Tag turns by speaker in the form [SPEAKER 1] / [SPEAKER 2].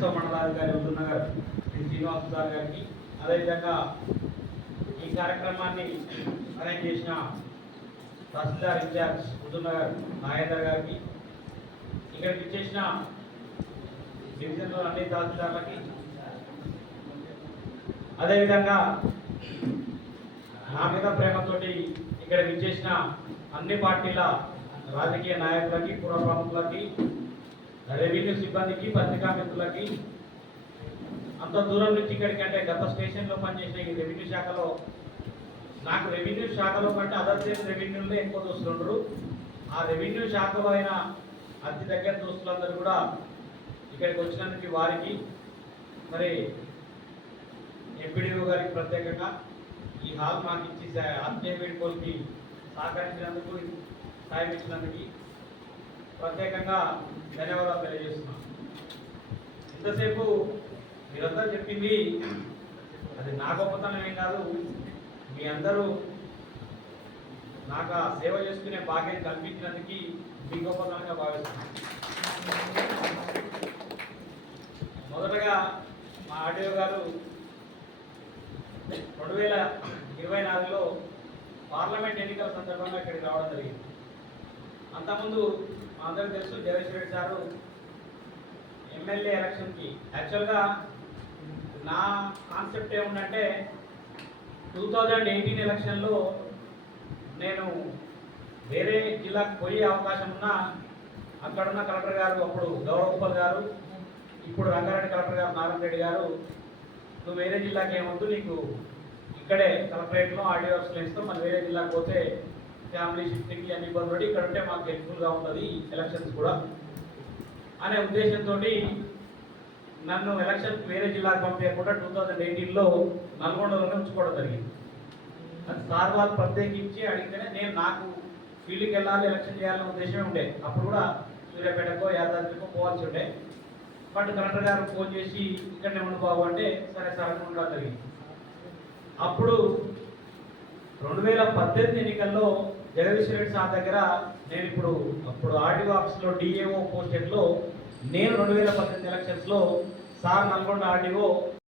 [SPEAKER 1] S O మండలాధికారి ఉంటున్నగర్ శ్రీ శ్రీనివాస్ గారు గారికి అదేవిధంగా ఈ కార్యక్రమాన్ని అరేంజ్ చేసిన తహసీల్దార్ ఇన్ఛార్జ్ ఉంటున్నగర్ నాగేందర్ గారికి ఇక్కడికి ఇచ్చేసిన డివిజన్లో అన్ని తహసీల్దార్లకి అదేవిధంగా నా మీద ప్రేమతోటి ఇక్కడ విచ్చేసిన అన్ని పార్టీల రాజకీయ నాయకులకి పుర ప్రముఖులకి రెవెన్యూ సిబ్బందికి పత్రికా మిత్రులకి అంత దూరం నుంచి ఇక్కడికి అంటే గత స్టేషన్లో పనిచేసిన ఈ రెవెన్యూ శాఖలో నాకు రెవెన్యూ శాఖలో కంటే అదర్ స్టేట్ రెవెన్యూలో ఎక్కువ దోస్తులు ఆ రెవెన్యూ శాఖలో అయిన అతి దగ్గర దోస్తులందరూ కూడా ఇక్కడికి వచ్చినందుకు వారికి మరి ఎంపీడీఓ గారికి ప్రత్యేకంగా ఈ హాల్ మాకు ఇచ్చి ఆత్మీయ వేడుకోలకి సహకరించినందుకు సాయం ఇచ్చినందుకు ప్రత్యేకంగా ధన్యవాదాలు తెలియజేస్తున్నాను. ఇంతసేపు మీరందరూ చెప్పింది అది నా గొప్పతనం ఏం కాదు మీ అందరూ నాకు ఆ సేవ చేసుకునే భాగ్యం కల్పించినందుకు మీ గొప్పతనంగా భావిస్తున్నాను. మొదటగా మా ఆడియో గారు రెండు వేల ఇరవై నాలుగులో పార్లమెంట్ ఎన్నికల సందర్భంగా ఇక్కడికి రావడం జరిగింది. అంతకుముందు మా అందరికీ తెలుసు జగదీష్ రెడ్డి సారు ఎమ్మెల్యే ఎలక్షన్కి. యాక్చువల్గా నా కాన్సెప్ట్ ఏముందంటే టూ థౌజండ్ ఎయిటీన్ ఎలక్షన్లో నేను వేరే జిల్లాకు పోయే అవకాశం ఉన్నా అక్కడున్న కలెక్టర్ గారు అప్పుడు గౌరవగోపాల్ గారు ఇప్పుడు రంగారెడ్డి కలెక్టర్ గారు నారాయణ రెడ్డి గారు నువ్వు వేరే జిల్లాకి ఏమొద్దు నీకు ఇక్కడే కలెక్టరేట్లో ఆడియో ఆఫీస్లో ఇస్తాం వేరే జిల్లాకి పోతే ఫ్యామిలీ షిఫ్టింగ్ అన్ని ఇబ్బంది పడి ఇక్కడ ఉంటే మాకు హెల్ప్ఫుల్గా ఉంటుంది ఎలక్షన్స్ కూడా. అనే ఉద్దేశంతో నన్ను ఎలక్షన్ వేరే జిల్లాకు పంపించకుండా టూ థౌజండ్ ఎయిటీన్లో నల్గొండలోనే ఉంచుకోవడం జరిగింది. అది సార్ వాళ్ళు ప్రత్యేకించి అడిగితేనే నేను నాకు ఫీల్డ్కి వెళ్ళాలి ఎలక్షన్ చేయాలనే ఉద్దేశమే ఉండే. అప్పుడు కూడా సూర్యాపేటకో యాదాద్రికో పోవాల్సి ఉండే. బట్ కలెక్టర్ గారు ఫోన్ చేసి ఇక్కడనే ఉండు బాబు అంటే సరే సార్ అనుకుంటా జరిగింది. అప్పుడు రెండు వేల పద్దెనిమిది ఎన్నికల్లో జగదీష్ రెడ్డి సార్ దగ్గర నేను ఇప్పుడు అప్పుడు ఆర్డీఓ ఆఫీస్లో డిఏఓ పోస్టెడ్లో నేను రెండు వేల పద్దెనిమిది ఎలక్షన్స్లో సార్ నల్గొండ ఆర్డీఓ